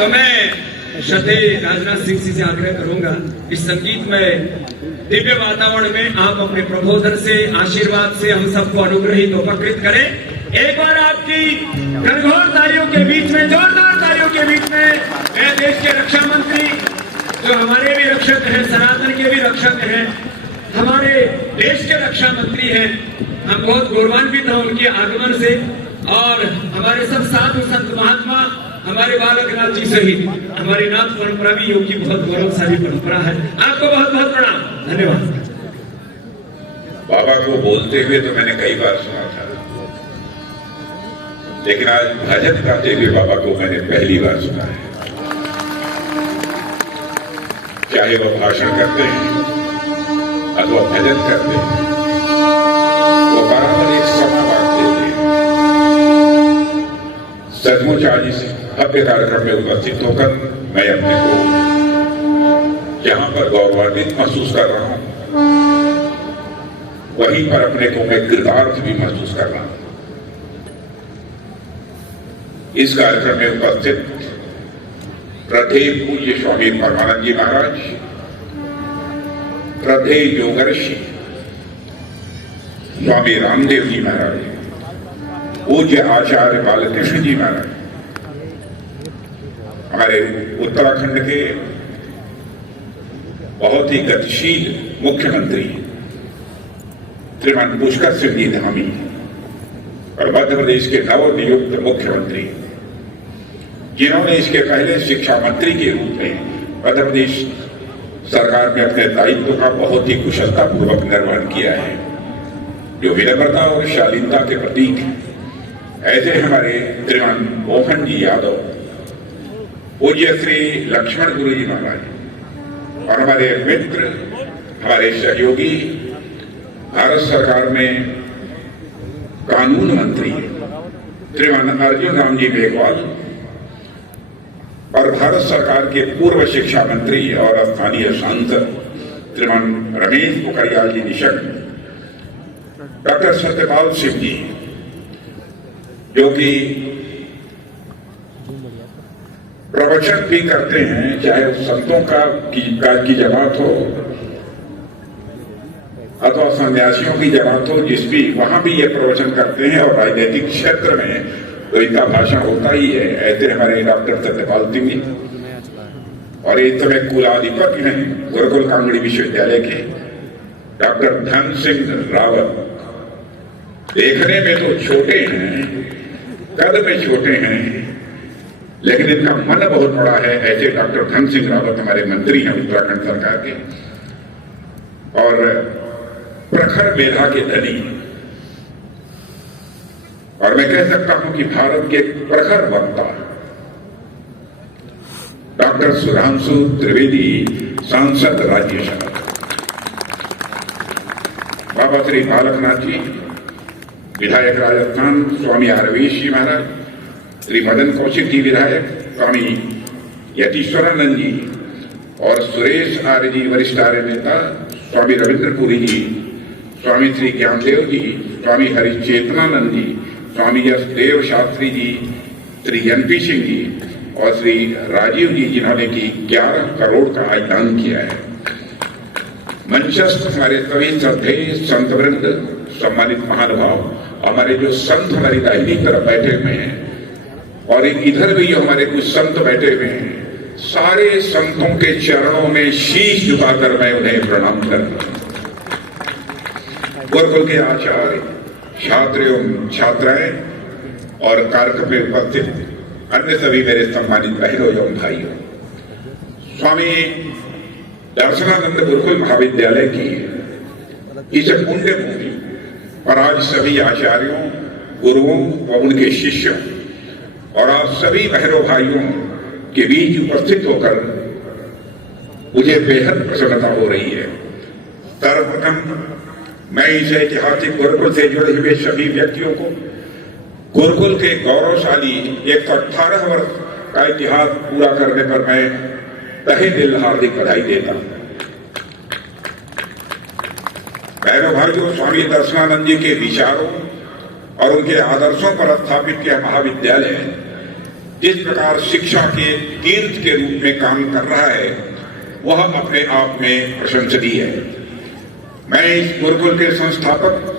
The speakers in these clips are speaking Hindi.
तो मैं श्रद्धेय राजनाथ सिंह जी से आग्रह करूंगा इस संगीत में दिव्य वातावरण में आप अपने प्रबोधन से, आशीर्वाद से हम सबको अनुग्रहित उपकृत करें। एक बार आपकी गणगौर तालियों के बीच में, जोरदार तालियों के बीच में मैं देश के रक्षा मंत्री, जो हमारे भी रक्षक हैं, सनातन के भी रक्षक हैं, हमारे देश के रक्षा मंत्री हैं, हम बहुत गौरवान्वित हैं उनके आगमन से। और हमारे सब साधु संत महात्मा, हमारे बालक नाथ जी सहित हमारी नाथ परंपरा भी योग की बहुत गौरवशाली परंपरा है। आपको बहुत बहुत प्रणाम, धन्यवाद। बाबा को बोलते हुए तो मैंने कई बार सुना था, लेकिन आज भजन गाते हुए बाबा को मैंने पहली बार सुना है। चाहे वो भाषण करते हैं अथवा भजन करते हैं, वो बराबर एक समा बांटते हैं। सचमुच आज इस भव्य कार्यक्रम में उपस्थित होकर मैं अपने को जहां पर गौरवान्वित महसूस कर रहा हूं, वहीं पर अपने को मैं कृतार्थ भी महसूस कर रहा हूं। इस कार्यक्रम में उपस्थित श्रद्धेय पूज्य स्वामी परमानंद जी महाराज, श्रद्धेय योगर्षि स्वामी रामदेव जी महाराज, पूज्य आचार्य बालकृष्ण जी महाराज, हमारे उत्तराखंड के बहुत ही गतिशील मुख्यमंत्री श्रीमान पुष्कर सिंह जी धामी और मध्य प्रदेश के नवनियुक्त मुख्यमंत्री, जिन्होंने इसके पहले शिक्षा मंत्री के रूप में मध्य प्रदेश सरकार में अपने दायित्व का बहुत ही कुशलतापूर्वक निर्वहन किया है, जो विनम्रता और शालीनता के प्रतीक है। ऐसे हमारे श्रीमान मोहन जी यादव, पूज्य श्री लक्ष्मण गुरु जी महाराज और हमारे मित्र, हमारे सहयोगी, भारत सरकार में कानून मंत्री श्रीमान अर्जुन राम जी मेघवाल और भारत सरकार के पूर्व शिक्षा मंत्री और स्थानीय सांसद श्रीमान रमेश पोखरियाल जी निशंक, डॉक्टर सत्यपाल सिंह जी, जो कि प्रवचन भी करते हैं, चाहे संतों की जमात हो अथवा सन्यासियों की जमात हो, जिस भी वहां भी ये प्रवचन करते हैं, और राजनीतिक क्षेत्र में तो इनका भाषण होता ही है। ऐसे हमारे डॉक्टर सत्यपाल सिंह जी, और इस समय कुलाधिपति हैं गुरुकुल कांगड़ी विश्वविद्यालय के डॉक्टर धन सिंह रावत। देखने में तो छोटे हैं, कद में छोटे हैं, लेकिन इनका मन बहुत बड़ा है। ऐसे डॉक्टर धन सिंह रावत हमारे मंत्री हैं उत्तराखंड सरकार के, और प्रखर मेधा के धनी, और मैं कह सकता हूं कि भारत के प्रखर वक्ता डॉक्टर सुधांशु त्रिवेदी, सांसद राज्यसभा, बाबा श्री बालकनाथ जी, विधायक राजस्थान स्वामी आरवेश जी महाराज, श्री मदन कौशिक जी विधायक, स्वामी यतीश्वरानंद जी, और सुरेश आर्य जी वरिष्ठ आर्य नेता, स्वामी रविंद्रपुरी जी, स्वामी श्री ज्ञानदेव जी, स्वामी हरिचेतनानंद जी, स्वामी यशदेव शास्त्री जी, श्री एनपी सिंह जी और श्री राजीव जी, जिन्होंने की 11 करोड़ का आज दान किया है। मंचस्थ हमारे सभी श्रद्धेय संत वृंद, सम्मानित महानुभाव, हमारे जो संत हमारी दाहिनी तरफ बैठे हुए हैं, और इधर भी हमारे कुछ संत बैठे हुए हैं, सारे संतों के चरणों में शीश झुकाकर मैं उन्हें प्रणाम करता हूं। गुरुकुल के आचार्य, छात्र एवं छात्राएं और कार्यक्रम में उपस्थित अन्य सभी मेरे सम्मानित बहनों एवं भाइयों, स्वामी दर्शनानंद गुरुकुल महाविद्यालय की इस पुण्य भूमि पर आज सभी आचार्यों, गुरुओं व उनके शिष्यों और आप सभी बहनों भाइयों के बीच उपस्थित होकर मुझे बेहद प्रसन्नता हो रही है। सर्वप्रथम मैं इस ऐतिहासिक गुरुकुल से जुड़े हुए सभी व्यक्तियों को गुरुकुल के गौरवशाली 118 वर्ष का इतिहास पूरा करने पर मैं तहे दिल हार्दिक बधाई देता हूं। बहनों भाइयों, स्वामी दर्शनानंद जी के विचारों और उनके आदर्शों पर स्थापित किया महाविद्यालय जिस प्रकार शिक्षा के तीर्थ के रूप में काम कर रहा है वह अपने आप में प्रशंसनीय है। मैं इस गुरुकुल के संस्थापक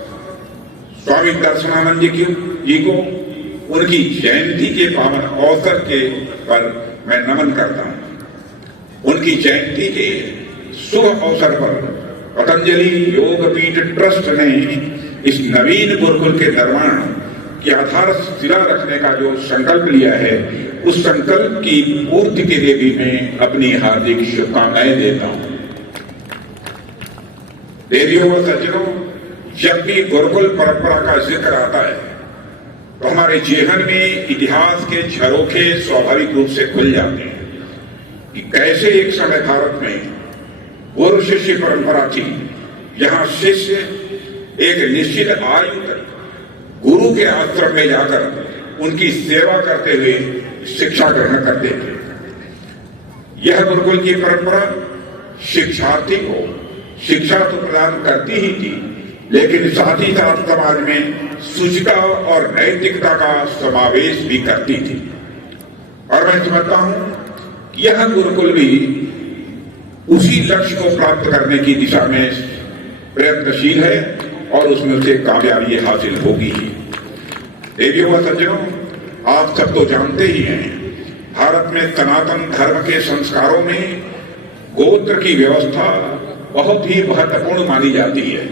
स्वामी दर्शनानंद जी को उनकी जयंती के पावन अवसर के पर मैं नमन करता हूं। उनकी जयंती के शुभ अवसर पर पतंजलि योगपीठ ट्रस्ट ने इस नवीन गुरुकुल के निर्माण की आधारशिला रखने का जो संकल्प लिया है उस संकल्प की पूर्ति के लिए भी मैं अपनी हार्दिक शुभकामनाएं देता हूं। देवियों व सज्जनों, जब भी गुरुकुल परंपरा का जिक्र आता है तो हमारे जीवन में इतिहास के झरोखे स्वाभाविक रूप से खुल जाते हैं कि कैसे एक समय भारत में गुरु शिष्य परंपरा थी, जहां शिष्य एक निश्चित आयु तक गुरु के आश्रम में जाकर उनकी सेवा करते हुए शिक्षा ग्रहण करते थे। यह गुरुकुल की परंपरा शिक्षार्थी को शिक्षा तो प्रदान करती ही थी, लेकिन साथ ही साथ समाज में शुचिता और नैतिकता का समावेश भी करती थी। और मैं समझता हूं कि यह गुरुकुल भी उसी लक्ष्य को प्राप्त करने की दिशा में प्रयत्नशील है और उसमें उसे कामयाबी हासिल होगी ही। देवियों व सज्जनों, आप सब तो जानते ही हैं, भारत में सनातन धर्म के संस्कारों में गोत्र की व्यवस्था बहुत ही महत्वपूर्ण मानी जाती है।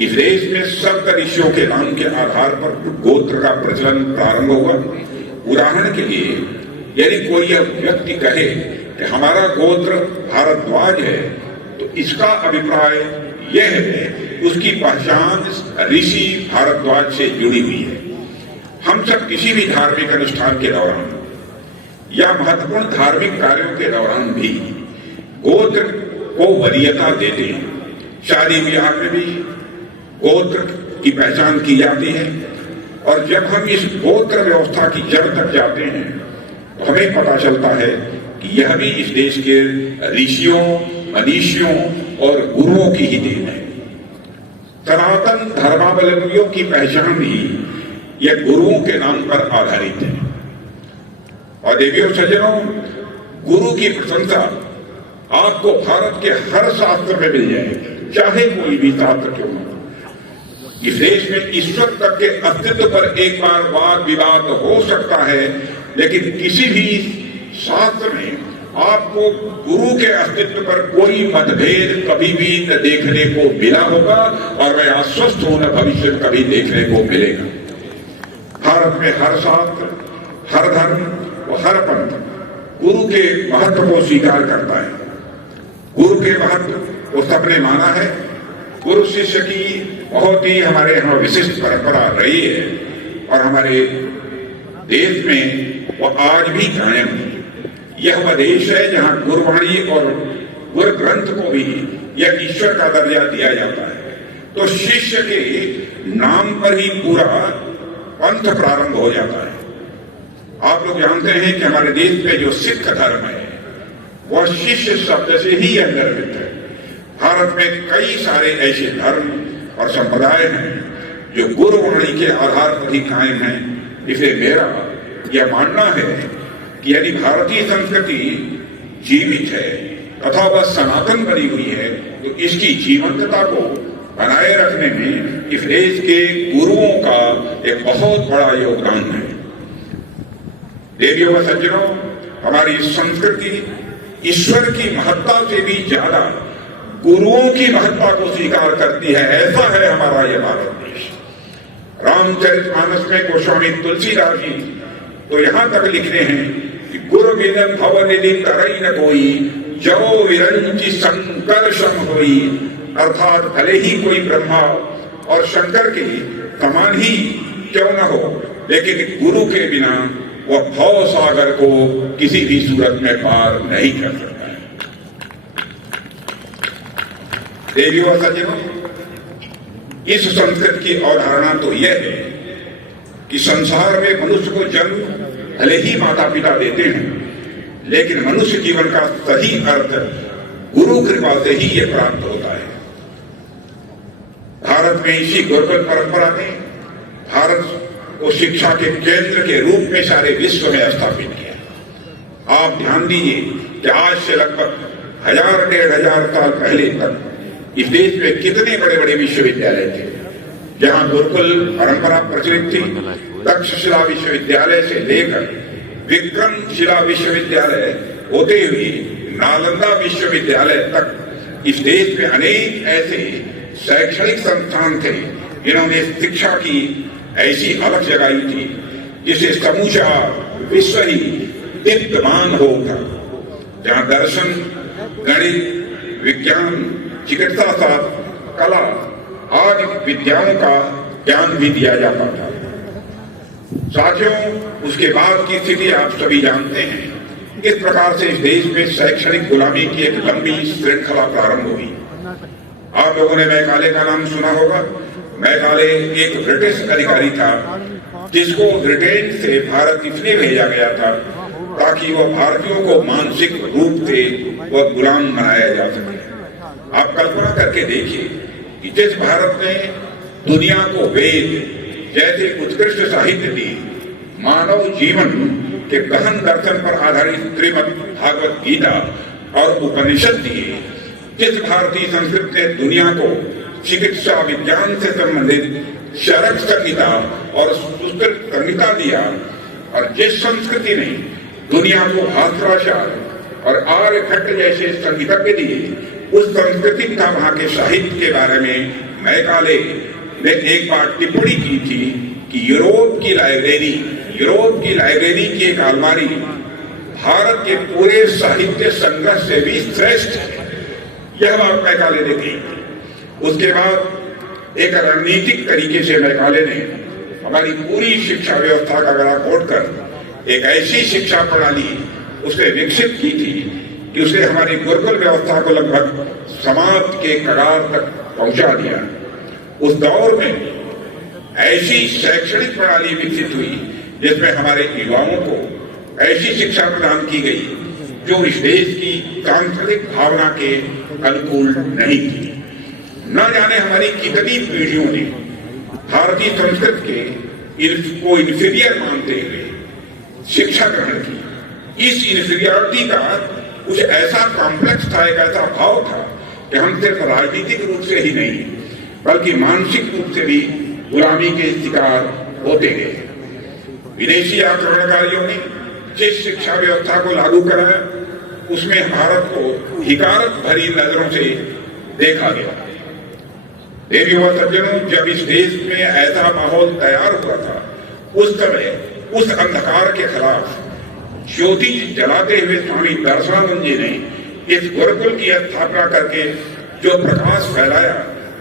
इस देश में सप्त ऋषियों के नाम के आधार पर गोत्र का प्रचलन प्रारंभ हुआ। उदाहरण के लिए, यदि कोई यह व्यक्ति कहे कि हमारा गोत्र भारद्वाज है, तो इसका अभिप्राय यह है उसकी पहचान ऋषि भारद्वाज से जुड़ी हुई है। हम सब किसी भी धार्मिक अनुष्ठान के दौरान या महत्वपूर्ण धार्मिक कार्यों के दौरान भी गोत्र को वरीयता देते हैं। शादी ब्याह में भी गोत्र की पहचान की जाती है, और जब हम इस गोत्र व्यवस्था की जड़ तक जाते हैं तो हमें पता चलता है कि यह भी इस देश के ऋषियों, मनीषियों और गुरुओं की ही देन है। सनातन धर्मावलंबियों की पहचान भी यह गुरुओं के नाम पर आधारित है। और देवियों सज्जनों, गुरु की प्रशंसा आपको भारत के हर शास्त्र में मिल जाएगी, चाहे कोई भी शास्त्र क्यों हो। इस देश में ईश्वर तक के अस्तित्व पर एक बार वाद विवाद हो सकता है, लेकिन किसी भी शास्त्र में आपको गुरु के अस्तित्व पर कोई मतभेद कभी भी न देखने को मिला होगा, और मैं आश्वस्त हूं न भविष्य में कभी देखने को मिलेगा। भारत में हर शास्त्र, हर धर्म और हर पंथ गुरु के महत्व को स्वीकार करता है। गुरु के महत्व को सबने माना है। गुरु शिष्य की बहुत ही हमारे यहाँ विशिष्ट परंपरा रही है, और हमारे देश में वो आज भी कायम है। यह वह देश है जहाँ गुरुवाणी और गुरु ग्रंथ को भी यह ईश्वर का दर्जा दिया जाता है। तो शिष्य के नाम पर ही पूरा पंथ प्रारंभ हो जाता है। आप लोग जानते हैं कि हमारे देश में जो सिख धर्म है वह शिष्य शब्द से ही यह निर्मित है। भारत में कई सारे ऐसे धर्म और संप्रदाय हैं जो गुरुवाणी के आधार पर ही कायम हैं। इसलिए मेरा यह मानना है कि यदि भारतीय संस्कृति जीवित है तथा वह सनातन बनी हुई है, तो इसकी जीवंतता को बनाए रखने में इस देश के गुरुओं का एक बहुत बड़ा योगदान है। देवियों व सज्जनों, हमारी संस्कृति ईश्वर की महत्ता से भी ज्यादा गुरुओं की महत्ता को स्वीकार करती है। ऐसा है हमारा यह भारत देश। रामचरितमानस में गोस्वामी तुलसीदास जी तो यहां तक लिखते हैं कि गुरु बिन भव निधि तरई न कोई, जो विरंची शंकर सम होई। अर्थात भले ही कोई ब्रह्मा और शंकर के समान ही क्यों न हो, लेकिन गुरु के बिना वह भव सागर को किसी भी सूरत में पार नहीं कर सकता है। देवियों और सज्जनों, इस संस्कृत की अवधारणा तो यह है कि संसार में मनुष्य को जन्म भले ही माता पिता देते हैं, लेकिन मनुष्य जीवन का सही अर्थ गुरु कृपा से ही यह प्राप्त होता है। भारत में इसी गुरुकुल परंपरा में भारत को शिक्षा के केंद्र के रूप में सारे विश्व में स्थापित किया। आप ध्यान दीजिए कि आज से लगभग 1000-1500 साल पहले तक इस देश में कितने बड़े बड़े विश्वविद्यालय थे, जहां गुरुकुल परंपरा प्रचलित थी। तक्षशिला विश्वविद्यालय से लेकर विक्रमशिला विश्वविद्यालय होते हुए नालंदा विश्वविद्यालय तक इस देश में अनेक ऐसे शैक्षणिक संस्थान थे जिन्होंने शिक्षा की ऐसी अलख जगाई थी जिसे समूचा विश्व ही दीप्तमान हो उठा, जहां दर्शन, गणित, विज्ञान, चिकित्सा शास्त्र, कला आदि विद्याओं का ज्ञान भी दिया जाता था। साथियों, उसके बाद की स्थिति आप सभी जानते हैं। किस प्रकार से इस देश में शैक्षणिक गुलामी की एक लंबी श्रृंखला प्रारंभ हुई। आप लोगों ने मैकाले का नाम सुना होगा। मैकाले एक ब्रिटिश अधिकारी था जिसको ब्रिटेन से भारत इसलिए भेजा गया था ताकि वह भारतीयों को मानसिक रूप से वह गुलाम बनाया जा सके। आप कल्पना करके देखिए कि जिस भारत ने दुनिया को वेद जैसे उत्कृष्ट साहित्य दिए, मानव जीवन के गहन दर्शन पर आधारित श्रीमद् भागवत गीता और उपनिषद दिए, जिस भारतीय संस्कृति ने दुनिया को चिकित्सा विज्ञान से संबंधित चरक संहिता और सुश्रुत संहिता दिया, और जिस संस्कृति ने दुनिया को भाषाशास्त्र और आर्यभट्ट जैसे संगीतज्ञ दिए, उस संस्कृति का वहां के साहित्य के बारे में मैकाले ने एक बार टिप्पणी की थी कि यूरोप की लाइब्रेरी की एक अलमारी भारत के पूरे साहित्य संग्रह से भी श्रेष्ठ है। यह बात मैकाले ने कही। उसके बाद एक रणनीतिक तरीके से मैकाले ने हमारी पूरी शिक्षा व्यवस्था का गला घोटकर एक ऐसी शिक्षा प्रणाली उसने विकसित की थी कि उसने हमारी गुरुकुल व्यवस्था को लगभग समाप्त के कगार तक पहुंचा दिया। उस दौर में ऐसी शैक्षणिक प्रणाली विकसित हुई जिसमें हमारे युवाओं को ऐसी शिक्षा प्रदान की गई जो इस देश की सांस्कृतिक भावना के अनुकूल नहीं थी। न जाने हमारी कितनी पीढ़ियों ने भारतीय संस्कृति को इंफीरियर मानते हुए शिक्षा ग्रहण की। इस इंफीरियरिटी का कुछ ऐसा कॉम्प्लेक्स था, एक ऐसा भाव था कि हम सिर्फ राजनीतिक रूप से ही नहीं बल्कि मानसिक रूप से भी गुलामी के शिकार होते गए। विदेशी आक्रमणकारियों ने जिस शिक्षा व्यवस्था को लागू कराया उसमें भारत को हिकारत भरी नजरों से देखा गया। देवी व सज्जनों, जब इस देश में ऐसा माहौल तैयार हुआ था, उस समय उस अंधकार के खिलाफ ज्योति जलाते हुए स्वामी दर्शनानंद जी ने इस गुरुकुल की स्थापना करके जो प्रकाश फैलाया,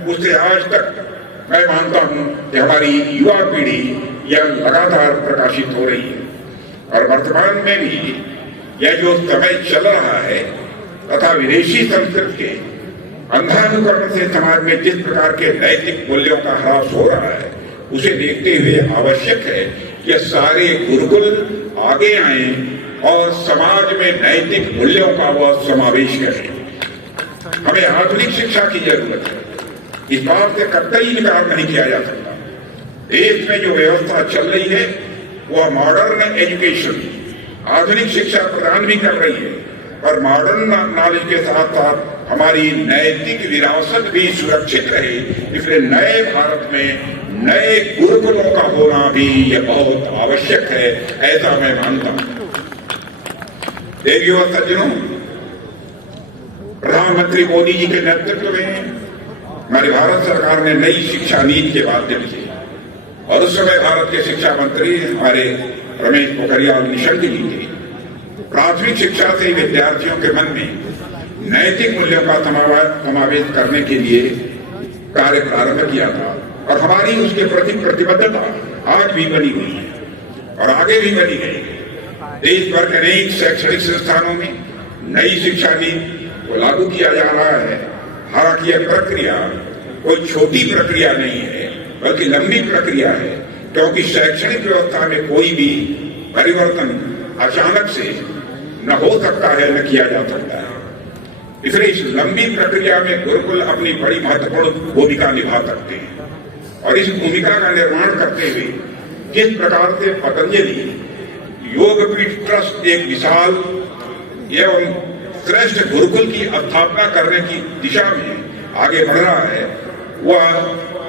उससे आज तक मैं मानता हूं कि हमारी युवा पीढ़ी यह लगातार प्रकाशित हो रही है। और वर्तमान में भी यह जो समय चल रहा है तथा विदेशी संस्कृति के अंधानुकरण से समाज में जिस प्रकार के नैतिक मूल्यों का ह्रास हो रहा है, उसे देखते हुए आवश्यक है कि सारे गुरुकुल आगे आए और समाज में नैतिक मूल्यों का वह समावेश करें। हमें आधुनिक शिक्षा की जरूरत है, इस बात से कतई इनकार नहीं किया जा सकता। देश में जो व्यवस्था चल रही है वह मॉडर्न एजुकेशन, आधुनिक शिक्षा प्रदान भी कर रही है, और मॉडर्न नॉलेज के साथ साथ हमारी नैतिक विरासत भी सुरक्षित रहे। इसलिए नए भारत में नए गुरुकुलों का होना भी यह बहुत आवश्यक है, ऐसा मैं मानता हूं। देवियों और सज्जनों, प्रधानमंत्री मोदी जी के नेतृत्व में हमारी भारत सरकार ने नई शिक्षा नीति के माध्यम से, और उस समय भारत के शिक्षा मंत्री हमारे रमेश पोखरियाल निशंक जी थे, प्राथमिक शिक्षा से विद्यार्थियों के मन में नैतिक मूल्यों का समावेश करने के लिए कार्य प्रारंभ किया था, और हमारी उसके प्रति प्रतिबद्धता आज भी बनी हुई है और आगे भी बनी रहेगी। देश भर के अनेक शैक्षणिक संस्थानों में नई शिक्षा नीति को लागू किया जा रहा है। हालांकि यह प्रक्रिया कोई छोटी प्रक्रिया नहीं है, बल्कि लंबी प्रक्रिया है, क्योंकि शैक्षणिक व्यवस्था में कोई भी परिवर्तन अचानक से न हो सकता है न किया जा सकता है। इसलिए इस लंबी प्रक्रिया में गुरुकुल अपनी बड़ी महत्वपूर्ण भूमिका निभा सकते हैं, और इस भूमिका का निर्माण करते हुए जिस प्रकार से पतंजलि योगपीठ ट्रस्ट एक विशाल एवं श्रेष्ठ गुरुकुल की स्थापना करने की दिशा में आगे बढ़ रहा है, वह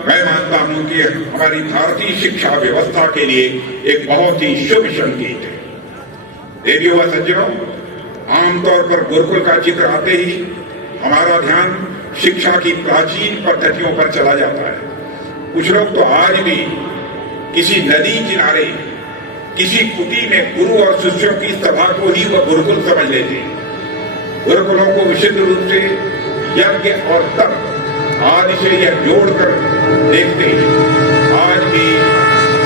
मैं मानता हूं कि हमारी भारतीय शिक्षा व्यवस्था के लिए एक बहुत ही शुभ संकेत है। देवियों व सज्जनों, आमतौर पर गुरुकुल का जिक्र आते ही हमारा ध्यान शिक्षा की प्राचीन पद्धतियों पर चला जाता है। कुछ लोग तो आज भी किसी नदी किनारे किसी कुटी में गुरु और शिष्यों की सभा को ही वह गुरुकुल समझ लेते हैं। गुरुकुलों को विशुद्ध रूप से यज्ञ और तप आदि से यह जोड़कर देखते हैं। आज भी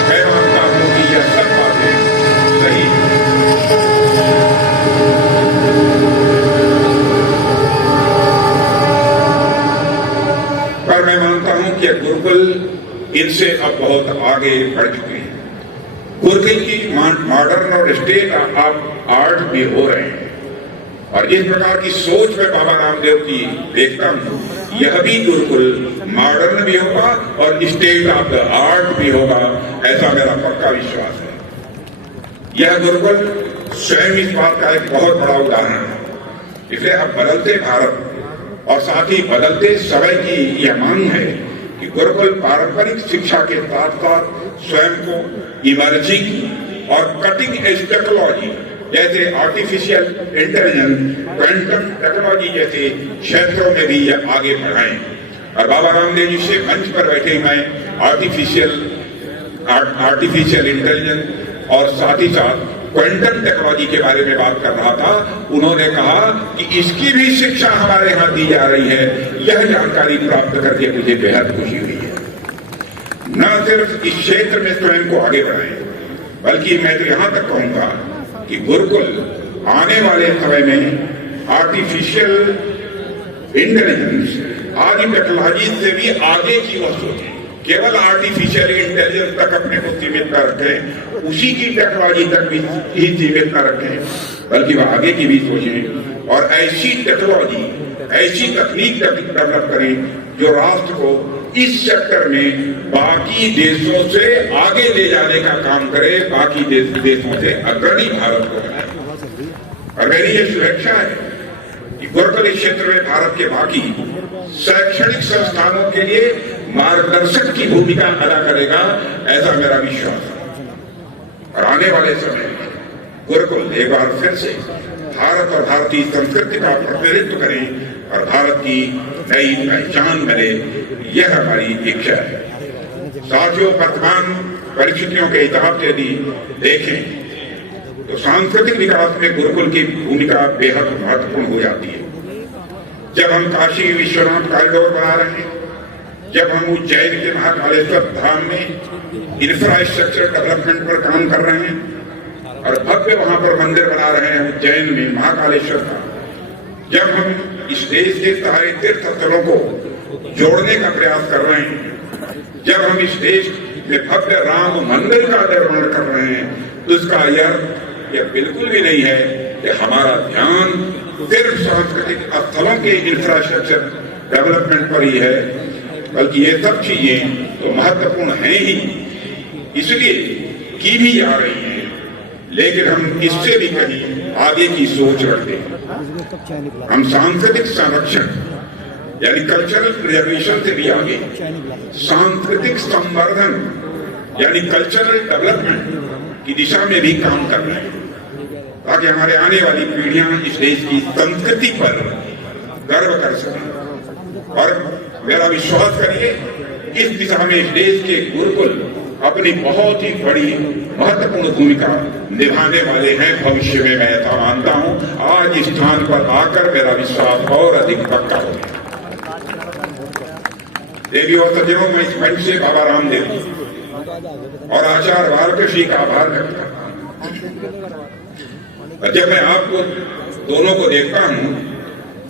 मैं मानता हूं कि यह सब बातें सही है। पर मैं मानता हूं कि गुरुकुल इनसे अब बहुत आगे बढ़ चुके हैं। गुरुकुल की मॉडर्न और स्टेट ऑफ आर्ट भी हो रहे हैं, और जिस प्रकार की सोच में बाबा रामदेव की देखता हूं, यह भी गुरुकुल मॉडर्न भी होगा और स्टेट ऑफ द आर्ट भी होगा, ऐसा मेरा पक्का विश्वास है। यह गुरुकुल स्वयं इस बात का एक बहुत बड़ा उदाहरण है। इसलिए अब बदलते भारत और साथ ही बदलते समय की यह मांग है कि गुरुकुल पारंपरिक शिक्षा के साथ साथ स्वयं को इमर्जिंग और कटिंग एज टेक्नोलॉजी जैसे आर्टिफिशियल इंटेलिजेंस, क्वांटम टेक्नोलॉजी जैसे क्षेत्रों में भी यह आगे बढ़ाएं। और बाबा रामदेव जी से मंच पर बैठे मैं आर्टिफिशियल इंटेलिजेंस और साथ ही साथ क्वांटम टेक्नोलॉजी के बारे में बात कर रहा था। उन्होंने कहा कि इसकी भी शिक्षा हमारे यहाँ दी जा रही है। यह जानकारी प्राप्त करके मुझे बेहद खुशी हुई है। न सिर्फ इस क्षेत्र में स्वयं को आगे बढ़ाएं, बल्कि मैं तो यहाँ तक कहूंगा कि गुरुकुल आने वाले समय में आर्टिफिशियल इंटेलिजेंस आदि टेक्नोलॉजी से भी आगे की वह सोचें। केवल आर्टिफिशियल इंटेलिजेंस तक अपने को सीमित न रखें, उसी की टेक्नोलॉजी तक भी ही सीमित न रखें, बल्कि वह आगे की भी सोचें और ऐसी टेक्नोलॉजी, ऐसी तकनीक डेवलप करें जो राष्ट्र को इस सेक्टर में बाकी देशों से आगे ले जाने का काम करे, बाकी देशों से अग्रणी भारत को बनाए। और मेरी ये शुभेच्छा है कि गुरुकुल क्षेत्र में भारत के बाकी शैक्षणिक संस्थानों के लिए मार्गदर्शक की भूमिका अदा करेगा, ऐसा मेरा विश्वास है। और आने वाले समय में गुरुकुल एक बार फिर से भारत और भारतीय संस्कृति का प्रतिनिधित्व करें और भारत की नई पहचान बने, यह हमारी इच्छा है। साथियों, वर्तमान परिस्थितियों के हिसाब से यदि देखें तो सांस्कृतिक विकास में गुरुकुल की भूमिका बेहद महत्वपूर्ण हो जाती है। जब हम काशी विश्वनाथ कॉरिडोर बना रहे हैं, जब हम उज्जैन के महाकालेश्वर धाम में इंफ्रास्ट्रक्चर डेवलपमेंट पर काम कर रहे हैं और भव्य वहां पर मंदिर बना रहे हैं उज्जैन में महाकालेश्वर का, जब हम इस देश के सारे तीर्थ स्थलों को जोड़ने का प्रयास कर रहे हैं, जब हम इस देश में भव्य राम मंदिर का निर्माण कर रहे हैं, तो इसका यह बिल्कुल भी नहीं है कि हमारा ध्यान सिर्फ सांस्कृतिक स्थलों के इंफ्रास्ट्रक्चर डेवलपमेंट पर ही है, बल्कि ये सब चीजें तो महत्वपूर्ण हैं ही, इसलिए की भी जा रही हैं, लेकिन हम इससे भी कहीं आगे की सोच रखते हैं। हम सांस्कृतिक संरक्षण यानी कल्चरल प्रिजर्वेशन से भी आगे सांस्कृतिक संवर्धन यानी कल्चरल डेवलपमेंट की दिशा में भी काम कर रहे हैं, ताकि हमारे आने वाली पीढ़ियां इस देश की संस्कृति पर गर्व कर सकें। और मेरा विश्वास करिए, इस दिशा में इस देश के गुरुकुल अपनी बहुत ही बड़ी महत्वपूर्ण भूमिका निभाने वाले हैं भविष्य में, मैं ऐसा मानता हूं। आज इस स्थान पर आकर मेरा विश्वास और अधिक पक्का हो गया। देवी और सज्जनों, मैं इस मंच से बाबा रामदेव और आचार्य बालकृष्ण का आभार व्यक्त करता हूं। जब मैं आपको दोनों को देखता हूं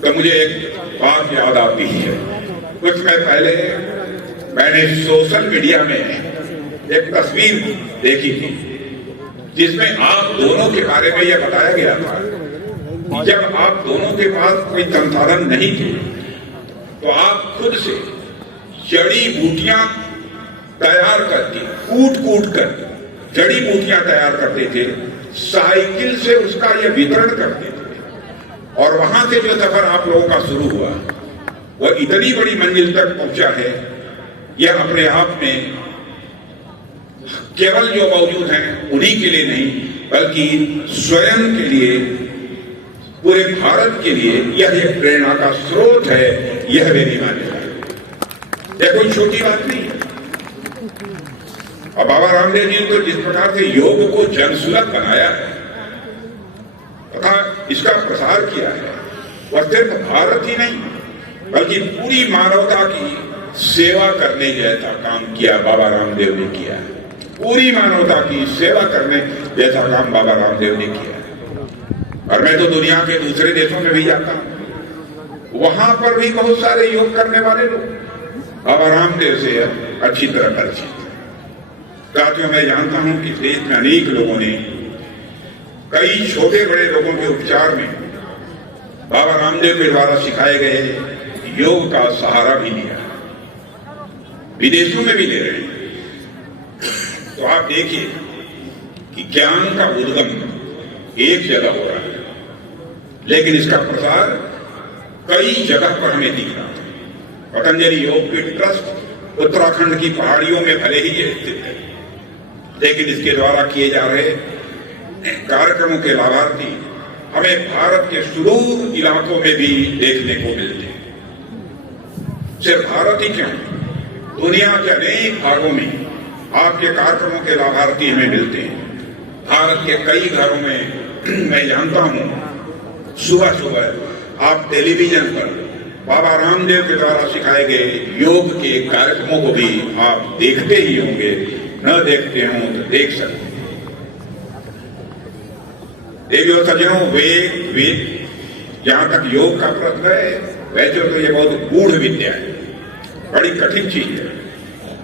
तो मुझे एक बात याद आती है। कुछ समय पहले मैंने सोशल मीडिया में एक तस्वीर देखी थी जिसमें आप दोनों के बारे में यह बताया गया था कि जब आप दोनों के पास कोई संसाधन नहीं थे तो आप खुद से जड़ी बूटियां तैयार करके कूट कर जड़ी बूटियां तैयार करते थे, साइकिल से उसका ये वितरण करते थे। और वहां से जो सफर आप लोगों का शुरू हुआ वह इतनी बड़ी मंजिल तक पहुंचा है, यह अपने आप में केवल जो मौजूद हैं उन्हीं के लिए नहीं बल्कि स्वयं के लिए, पूरे भारत के लिए यह एक प्रेरणा का स्रोत है। यह मेरी मान्यता है, यह कोई छोटी बात नहीं है। और बाबा रामदेव जी ने तो जिस प्रकार से योग को जनसुलभ बनाया है तथा इसका प्रसार किया है, वह सिर्फ भारत ही नहीं बल्कि पूरी मानवता की सेवा करने जैसा काम किया बाबा रामदेव ने किया है। पूरी मानवता की सेवा करने जैसा काम बाबा रामदेव ने किया है। और मैं तो दुनिया के दूसरे देशों में भी जाता हूं, वहां पर भी बहुत सारे योग करने वाले लोग बाबा रामदेव से अच्छी तरह परिचित। साथियों, मैं जानता हूं कि देश में अनेक लोगों ने कई छोटे बड़े रोगों के उपचार में बाबा रामदेव के द्वारा सिखाए गए योग का सहारा भी लिया, विदेशों में भी ले रहे हैं। तो आप देखिए कि ज्ञान का उद्गम एक जगह हो रहा है, लेकिन इसका प्रसार कई जगह पर हमें दिख रहा है। पतंजलि योगपीठ ट्रस्ट उत्तराखंड की पहाड़ियों में भले ही स्थित है, लेकिन इसके द्वारा किए जा रहे कार्यक्रमों के लाभार्थी हमें भारत के सुदूर इलाकों में भी देखने को मिलते हैं। सिर्फ भारत ही क्यों, दुनिया के अनेक भागों में आपके कार्यक्रमों के लाभार्थी हमें मिलते हैं। भारत के कई घरों में मैं जानता हूं सुबह सुबह आप टेलीविजन पर बाबा रामदेव के द्वारा सिखाए गए योग के कार्यक्रमों को भी आप देखते ही होंगे, न देखते हों तो देख सकते हैं। देवियों सज्जनों, वेद जहां तक योग का प्रश्न है, वैसे तो ये बहुत गूढ़ विद्या है, बड़ी कठिन चीज है,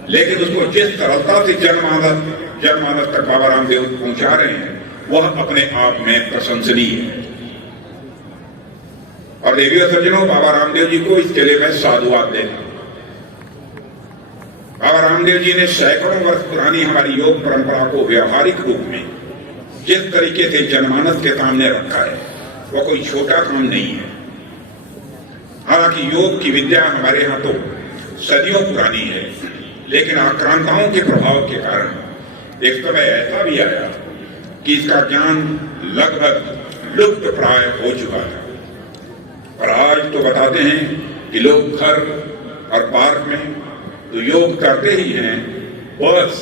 लेकिन उसको जिस सरलता से जनमानस तक बाबा रामदेव पहुंचा रहे हैं वह अपने आप में प्रशंसनीय है। और देवियों सज्जनों, बाबा रामदेव जी को इसके लिए मैं साधुवाद देता हूं। बाबा रामदेव जी ने सैकड़ों वर्ष पुरानी हमारी योग परंपरा को व्यवहारिक रूप में जिस तरीके से जनमानस के सामने रखा है वह कोई छोटा काम नहीं है। हालांकि योग की विद्या हमारे यहाँ तो सदियों पुरानी है, लेकिन आक्रांताओं के प्रभाव के कारण एक समय ऐसा भी आया कि इसका ज्ञान लगभग लुप्त प्राय हो चुका था। और आज तो बताते हैं कि लोग घर और पार्क में तो योग करते ही हैं, बस,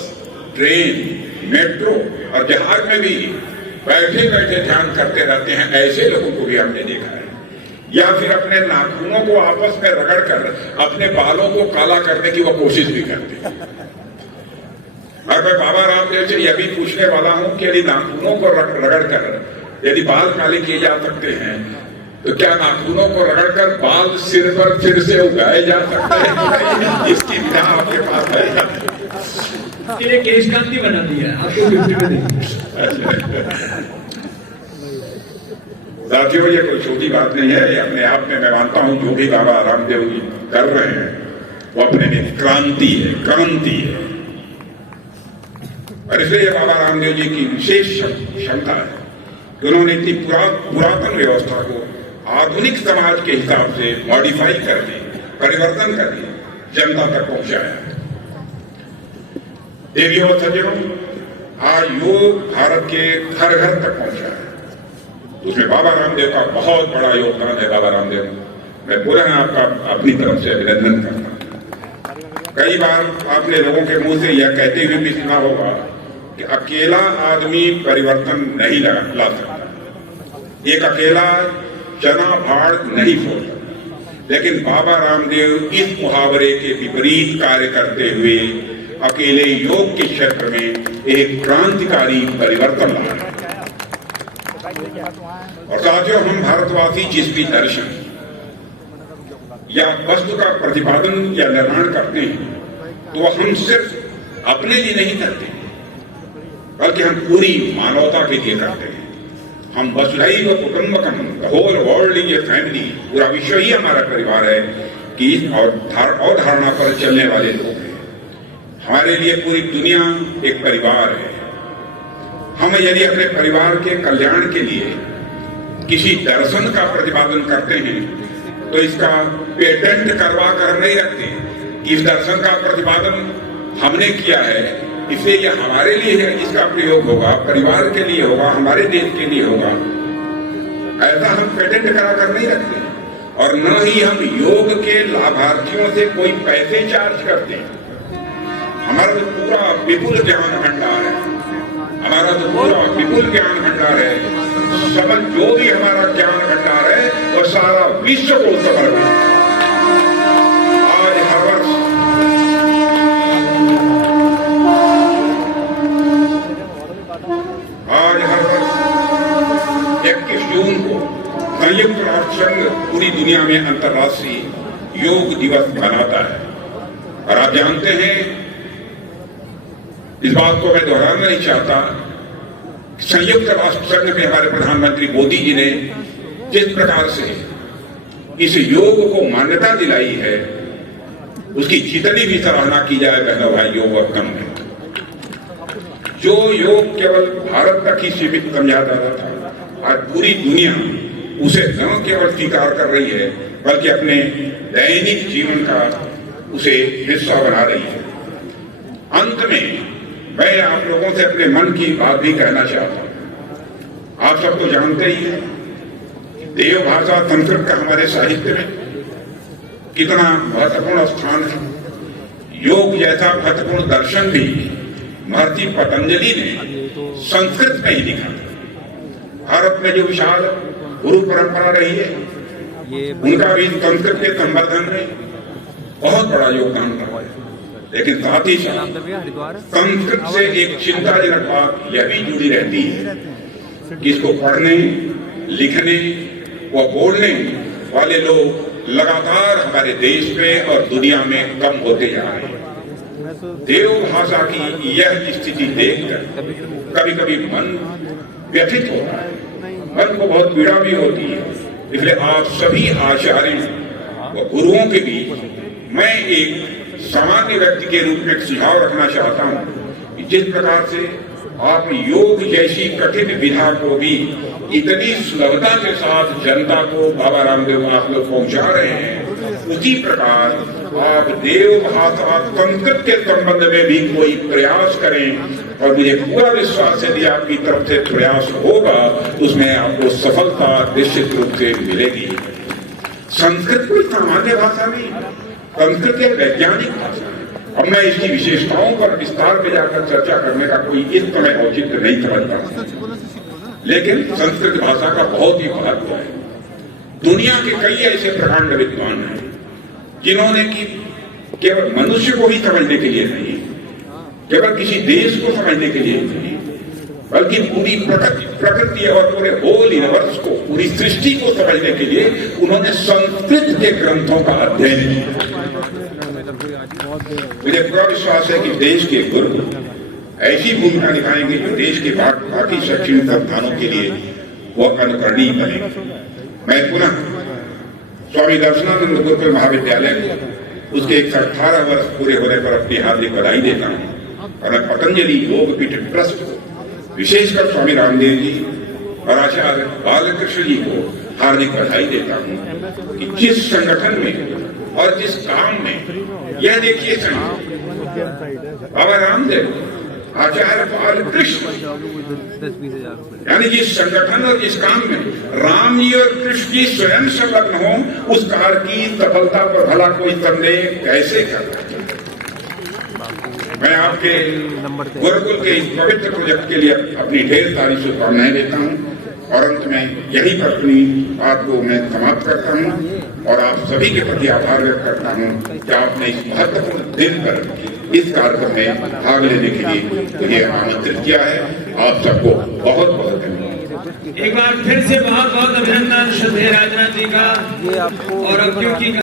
ट्रेन, मेट्रो और जहाज में भी बैठे बैठे ध्यान करते रहते हैं। ऐसे लोगों को भी हमने देखा है। या फिर अपने नाखूनों को आपस में रगड़कर अपने बालों को काला करने की वो कोशिश भी करते हैं। और मैं बाबा रामदेव से यह भी पूछने वाला हूं कि यदि नाखूनों को रगड़कर यदि बाल काले किए जा सकते हैं तो क्या नाखूनों को रगड़कर बाल सिर पर फिर से उगाए जा सकते हैं? इसकी विधा आपके पास है। ये केश कांति बना दिया है आपको 50 में देखिए। साथियों, ये कोई छोटी बात नहीं है। ये अपने आप में मैं मानता हूं जो भी बाबा रामदेव जी कर रहे हैं वो अपने में क्रांति है। और इसलिए बाबा रामदेव जी की विशेष क्षमता है कि उन्होंने इतनी पुरातन व्यवस्था को आधुनिक समाज के हिसाब से मॉडिफाई करके परिवर्तन करके जनता तक पहुंचाया। देवियों और सज्जनों, आज योग भारत के घर घर तक पहुंचा है। उसमें बाबा रामदेव का बहुत बड़ा योगदान है। बाबा रामदेव, मैं पुनः आपका अपनी तरफ से अभिनंदन करता हूं। कई बार आपने लोगों के मुंह से यह कहते हुए भी सुना होगा कि अकेला आदमी परिवर्तन नहीं ला सकता, एक अकेला चना भाड़ नहीं फोड़ सकता। लेकिन बाबा रामदेव इस मुहावरे के विपरीत कार्य करते हुए अकेले योग के क्षेत्र में एक क्रांतिकारी परिवर्तन ला रहे हैं। और साथियों, हम भारतवासी जिस भी दर्शन या वस्तु का प्रतिपादन या निर्माण करते हैं तो हम सिर्फ अपने लिए नहीं करते बल्कि हम पूरी मानवता के लिए करते हैं। हम वसुधैव कुटुंबकम, the whole world is a family, पूरा विश्व ही हमारा परिवार है कि इस अवधारणा पर चलने वाले लोग हैं। हमारे लिए पूरी दुनिया एक परिवार है। में यदि अपने परिवार के कल्याण के लिए किसी दर्शन का प्रतिपादन करते हैं तो इसका पेटेंट करवा कर नहीं रखते। इस दर्शन का प्रतिपादन हमने किया है, इसलिए यह हमारे लिए है, इसका प्रयोग होगा, परिवार के लिए होगा, हमारे देश के लिए होगा, ऐसा हम पेटेंट करा कर नहीं रखते। और न ही हम योग के लाभार्थियों से कोई पैसे चार्ज करते हैं। हमारा तो पूरा विपुल ज्ञान भंडार है, हमारा तो पूरा विपुल ज्ञान भंडार है। समझ जो भी हमारा ज्ञान भंडार है वो सारा विश्व को समर्पित है। आज हर वर्ष आज हर वर्ष 21 जून को संयुक्त राष्ट्र संघ पूरी दुनिया में अंतर्राष्ट्रीय योग दिवस मनाता है। और आप जानते हैं, इस बात को मैं दोहराना नहीं चाहता, संयुक्त राष्ट्र संघ में हमारे प्रधानमंत्री मोदी जी ने जिस प्रकार से इस योग को मान्यता दिलाई है, उसकी जितनी भी सराहना की जाए बहनों भाइयों वो कम है। जो योग केवल भारत तक ही सीमित समझा जाता था, आज पूरी दुनिया उसे न केवल स्वीकार कर रही है बल्कि अपने दैनिक जीवन का उसे हिस्सा बना रही है। अंत में मैं आप लोगों से अपने मन की बात भी कहना चाहता हूं। आप सब तो जानते ही हैं, देव भाषा संस्कृत का हमारे साहित्य में कितना महत्वपूर्ण स्थान है। योग जैसा महत्वपूर्ण दर्शन भी महर्षि पतंजलि ने संस्कृत में ही लिखा। भारत में जो विशाल गुरु परंपरा रही है, उनका भी संस्कृत के संवर्धन में बहुत बड़ा योगदान रहा है। लेकिन साथ ही साथ संस्कृत से एक चिंताजनक बात यह भी जुड़ी रहती है कि इसको पढ़ने, लिखने व बोलने वाले लोग लगातार हमारे देश में और दुनिया में कम होते जा रहे हैं। देव भाषा की यह स्थिति देखकर कभी कभी मन व्यथित होता है, मन को बहुत पीड़ा भी होती है। इसलिए आप सभी आचार्यों व गुरुओं के बीच मैं एक सामान्य व्यक्ति के रूप में एक सुझाव रखना चाहता हूं कि जिस प्रकार से आप योग जैसी कठिन विधा को भी इतनी सुलभता के साथ जनता को बाबा रामदेव आप लोग पहुंचा रहे हैं, उसी प्रकार आप देव भाषा संस्कृत के संबंध में भी कोई प्रयास करें। और मुझे पूरा विश्वास है कि आपकी तरफ से प्रयास होगा, उसमें आपको सफलता निश्चित रूप से मिलेगी। संस्कृत कोई सामान्य भाषा नहीं, संस्कृत एक वैज्ञानिक भाषा है। अब मैं इसकी विशेषताओं पर विस्तार में जाकर चर्चा करने का कोई इस समय औचित्य नहीं समझता, लेकिन संस्कृत भाषा का बहुत ही महत्व है। दुनिया के कई ऐसे प्रकांड विद्वान हैं जिन्होंने कि केवल मनुष्य को ही समझने के लिए नहीं, केवल किसी देश को समझने के लिए नहीं, बल्कि पूरी प्रकृति और पूरे होल यूनिवर्स को, पूरी सृष्टि को समझने के लिए उन्होंने संस्कृत के ग्रंथों का अध्ययन किया। मुझे पूरा विश्वास है कि देश के गुरु ऐसी भूमिका निभाएंगे जो देश के बाकी शैक्षणिक संस्थानों के लिए वह अनुकरणीय बनेंगे। मैं पुनः स्वामी दर्शनानंद गुरुकुल महाविद्यालय उसके 118 वर्ष पूरे होने पर अपनी हार्दिक बधाई देता हूँ। और मैं पतंजलि योग पीठ ट्रस्ट को, विशेषकर स्वामी रामदेव जी और आचार्य बालकृष्ण जी को हार्दिक बधाई देता हूँ कि जिस संगठन में और जिस काम में, यह देखिए बाबा रामदेव, आचार्य बालकृष्ण, यानी जिस संगठन और जिस काम में राम जी और कृष्ण जी स्वयं संलग्न हो, उस कार्य की सफलता पर भला कोई संदेह कैसे कर। मैं आपके गुरुकुल के इस पवित्र प्रोजेक्ट के लिए अपनी ढेर सारी शुभकामनाएं देता हूं और अंत में यही पर अपनी बात को मैं समाप्त करता हूं और आप सभी के प्रति आभार व्यक्त करता हूं कि आपने इस महत्वपूर्ण दिन पर इस कार्यक्रम में भाग लेने के लिए मुझे आमंत्रित किया है। आप सबको बहुत बहुत धन्यवाद। एक बार फिर से बहुत बहुत अभिनंदन श्रद्धेय राजनाथ जी का। और अब क्योंकि